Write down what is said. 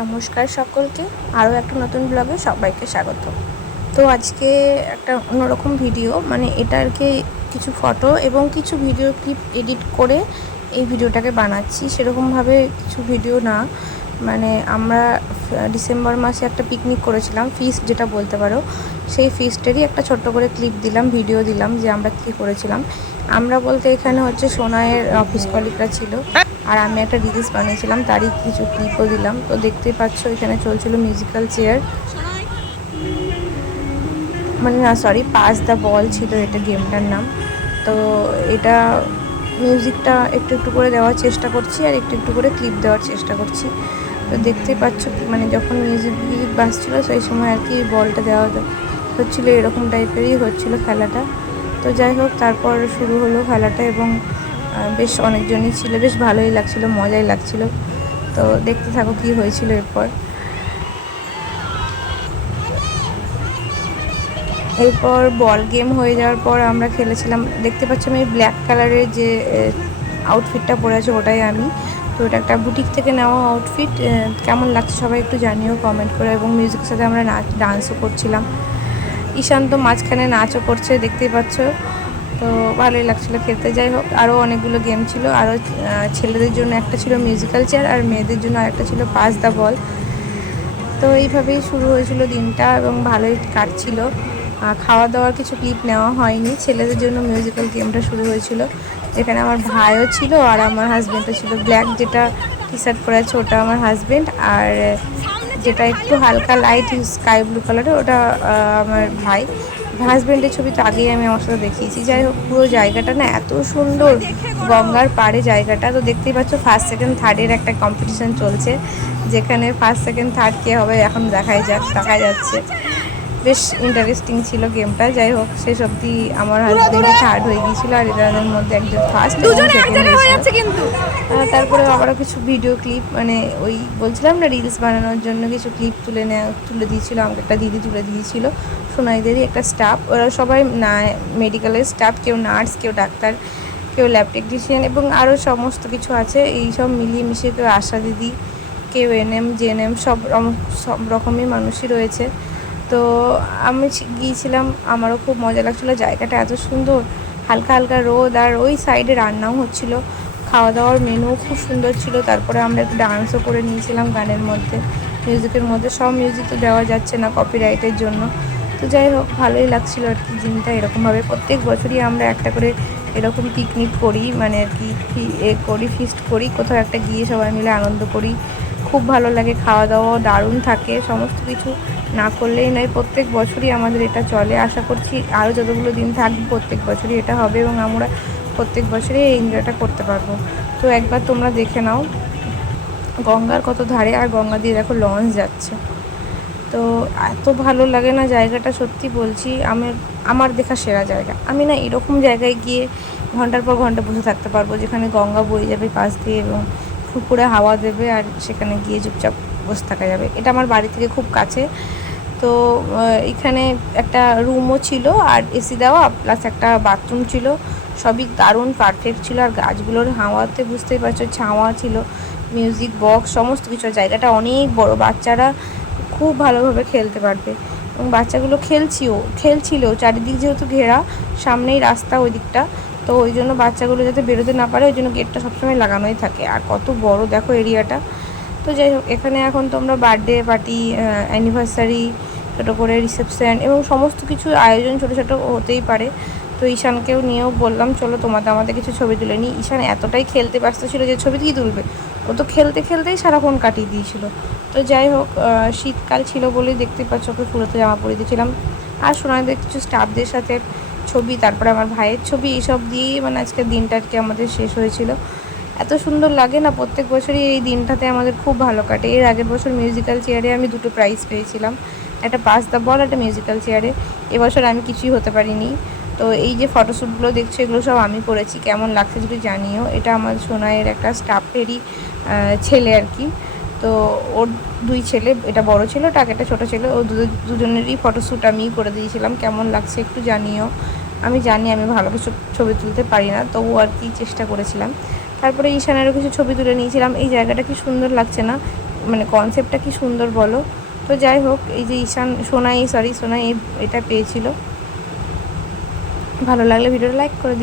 নমস্কার সকলকে। আরও একটা নতুন ব্লগে সবাইকে স্বাগত। তো আজকে একটা অন্যরকম ভিডিও মানে এটা আর কি কিছু ফটো এবং কিছু ভিডিও ক্লিপ এডিট করে এই ভিডিওটাকে বানাচ্ছি। সেরকমভাবে কিছু ভিডিও না। মানে আমরা ডিসেম্বর মাসে একটা পিকনিক করেছিলাম ফিস্ট যেটা বলতে পারো। সেই ফিস্টেরই একটা ছোট্ট করে ক্লিপ দিলাম ভিডিও দিলাম যে আমরা কী করেছিলাম। আমরা বলতে এখানে হচ্ছে সোনায়ের অফিস কলিগরা ছিল। আর আমি একটা রিলস বানিয়েছিলাম, তারই কিছু ক্লিপও দিলাম। তো দেখতেই পাচ্ছ, এখানে চলছিল মিউজিক্যাল চেয়ার মানে না সরি পাস দ্য বল ছিল এটা গেমটার নাম। তো এটা মিউজিকটা একটু একটু করে দেওয়ার চেষ্টা করছি আর একটু একটু করে ক্লিপ দেওয়ার চেষ্টা করছি। তো দেখতেই পাচ্ছ মানে যখন মিউজিক মিউজিক বাজছিলো, সেই সময় আর কি বলটা দেওয়া হচ্ছিল, এরকম টাইপেরই হচ্ছিল খেলাটা। তো যাই হোক, তারপর শুরু হলো খেলাটা এবং বেশ অনেকজনই ছিল, বেশ ভালোই লাগছিল, মজাই লাগছিল। তো দেখতে থাকো কি হয়েছিল এরপর। এরপর বল গেম হয়ে যাওয়ার পর আমরা খেলেছিলাম, দেখতে পাচ্ছি আমি ব্ল্যাক কালারের যে আউটফিটটা পরে আছে ওটাই আমি। তো এটা একটা বুটিক থেকে নেওয়া আউটফিট কেমন লাগছে সবাই একটু জানিও কমেন্ট করে এবং মিউজিকের সাথে আমরা নাচ ডান্সও করছিলাম। ঈশান্ত মাঝখানে নাচও করছে, দেখতেই পাচ্ছ। তো ভালোই লাগছিল খেলতে। যাই হোক আরও অনেকগুলো গেম ছিল। আরও ছেলেদের জন্য একটা ছিল মিউজিক্যাল চেয়ার আর মেয়েদের জন্য আরেকটা ছিল পাস দ্য বল তো এইভাবেই শুরু হয়েছিল দিনটা এবং ভালোই কাটছিল। খাওয়া দাওয়ার কিছু ক্লিপ নেওয়া হয়নি। ছেলেদের জন্য মিউজিক্যাল গেমটা শুরু হয়েছিল। যেখানে আমার ভাইও ছিল আর আমার হাজব্যান্ডও ছিল। ব্ল্যাক যেটা টি শার্ট পরে আছে ওটা আমার হাজব্যান্ড আর যেটা একটু হালকা লাইট স্কাই ব্লু কালারের ওটা আমার ভাই। হাজব্যান্ডের ছবি তো আগেই আমি আমার সাথে দেখিয়েছি। যাই হোক, পুরো জায়গাটা না এত সুন্দর গঙ্গার পাড়ে জায়গাটা। তো দেখতেই পাচ্ছ ফার্স্ট সেকেন্ড থার্ডের একটা কম্পিটিশান চলছে। যেখানে ফার্স্ট সেকেন্ড থার্ড কে হবে, এখন দেখাই যাক দেখা যাচ্ছে। বেশ ইন্টারেস্টিং ছিল গেমটা যাই হোক শেষ অবধি আমার হাজব্যান্ড থার্ড হয়ে গিয়েছিল আর এদের মধ্যে একজন ফার্স্ট কিন্তু। তারপরে আবারও কিছু ভিডিও ক্লিপ মানে ওই বলছিলাম না রিলস বানানোর জন্য কিছু ক্লিপ তুলে নেওয়া তুলে দিয়েছিল আমাকে একটা দিদি তুলে দিয়েছিল সোনাইদেরই একটা স্টাফ ওরা সবাই না মেডিকেলের স্টাফ কেউ নার্স কেউ ডাক্তার কেউ ল্যাব টেকনিশিয়ান এবং আরও সমস্ত কিছু আছে। এই সব মিলিয়ে মিশিয়ে কেউ আশা দিদি কেউ এনএম জেএনএম সব সব রকমই মানুষই রয়েছে। তো আমি গিয়েছিলাম, আমারও খুব মজা লাগছিল, জায়গাটা এত সুন্দর, হালকা হালকা রোদ, আর ওই সাইডে রান্নাও হচ্ছিল। খাওয়া দাওয়ার মেনু খুব সুন্দর ছিল, তারপরে আমরা একটু ডান্সও করে নিয়েছিলাম গানের মধ্যে মিউজিকের মধ্যে। সব মিউজিক তো দেওয়া যাচ্ছে না কপিরাইটের জন্য। তো যাই হোক, ভালোই লাগছিল আর কি দিনটা এরকমভাবে। প্রত্যেক বছরই আমরা একটা করে এরকম পিকনিক করি মানে আর কি এ করি ফিস্ট করি, কোথাও একটা গিয়ে সবাই মিলে আনন্দ করি। খুব ভালো লাগে খাওয়া দাওয়া দারুণ থাকে, সমস্ত কিছু না করলেই নয়, প্রত্যেক বছরই আমাদের এটা চলে। আশা করছি আরও যতগুলো দিন থাকবে, প্রত্যেক বছরই এটা হবে এবং আমরা প্রত্যেক বছরই এই এনজয়টা করতে পারব। তো একবার তোমরা দেখে নাও, গঙ্গার কত ধারে আর গঙ্গা দিয়ে দেখো লঞ্চ যাচ্ছে। তো এত ভালো লাগে না জায়গাটা, সত্যি বলছি, আমার আমার দেখা সেরা জায়গা। আমি না এরকম জায়গায় গিয়ে ঘণ্টার পর ঘণ্টা বসে থাকতে পারব, যেখানে গঙ্গা বয়ে যাবে পাশ দিয়ে এবং ফুপুরে হাওয়া দেবে আর সেখানে গিয়ে চুপচাপ বসে থাকা যাবে। এটা আমার বাড়ি থেকে খুব কাছে। তো এখানে একটা রুমও ছিল আর এসি দেওয়া প্লাস একটা বাথরুম ছিল। সবই দারুণ পারফেক্ট ছিল আর গাছগুলোর হাওয়াতে বুঝতেই পারছ, ছাওয়া ছিল। মিউজিক বক্স সমস্ত কিছু। জায়গাটা অনেক বড়। বাচ্চারা খুব ভালোভাবে খেলতে পারবে। এবং বাচ্চাগুলো খেলছিও, খেলছিল। চারিদিক যেহেতু ঘেরা, সামনেই রাস্তা ওই দিকটা তো ওই জন্য বাচ্চাগুলো যাতে বেরোতে না পারে, ওই জন্য গেটটা সবসময় লাগানোই থাকে। আর কত বড়, দেখো এরিয়াটা তো যাই হোক, এখানে এখন তোমরা বার্থডে পার্টি অ্যানিভার্সারি ছোটো করে রিসেপশান এবং সমস্ত কিছু আয়োজন ছোটো ছোটো হতেই পারে। তো ঈশানকেও নিয়েও বললাম, চলো তোমাদের, আমাদের কিছু ছবি তুলে নিই। ঈশান এতটাই খেলতে ব্যস্ত ছিল যে ছবি কী তুলবে? ও তো খেলতে খেলতেই সারাক্ষণ কাটিয়ে দিয়েছিল। তো যাই হোক শীতকাল ছিল বলেই দেখতে পাচ্ছ, ওকে ফুলোতে জামা পরে দিয়েছিলাম। আর সোনাদের কিছু স্টাফদের সাথে ছবি, তারপরে আমার ভাইয়ের ছবি এইসব দিয়েই মানে আজকের দিনটা আর কি আমাদের শেষ হয়েছিল। এত সুন্দর লাগে না, প্রত্যেক বছরই এই দিনটাতে আমাদের খুব ভালো কাটে। এর আগের বছর মিউজিক্যাল চেয়ারে আমি দুটো প্রাইজ পেয়েছিলাম। একটা পাস দ্য বল একটা মিউজিক্যাল চেয়ারে এবছর আমি কিছুই হতে পারিনি। তো এই যে ফটোশ্যুটগুলো দেখছ, এগুলো সব আমি করেছি। কেমন লাগছে যদি জানিও। এটা আমার সোনাইয়ের একটা স্টাফেরই ছেলে আর কি। তো ওর দুই ছেলে, এটা বড় ছিল টাক একটা ছোটো ছেলে। ও দুজনেরই ফটোশ্যুট আমিই করে দিয়েছিলাম। কেমন লাগছে একটু জানিও। আমি জানি আমি ভালো কিছু ছবি তুলতে পারি না, তবু আর কি চেষ্টা করেছিলাম। তারপরে ঈশানেরও কিছু ছবি তুলে নিয়েছিলাম। এই জায়গাটা কি সুন্দর লাগছে না? মানে কনসেপ্টটা কি সুন্দর বলো? তো যাই হোক, এই যে ঈশান, সোনাই সরি সোনাই, এটা পেয়েছিল। ভালো লাগলে ভিডিওটা লাইক করে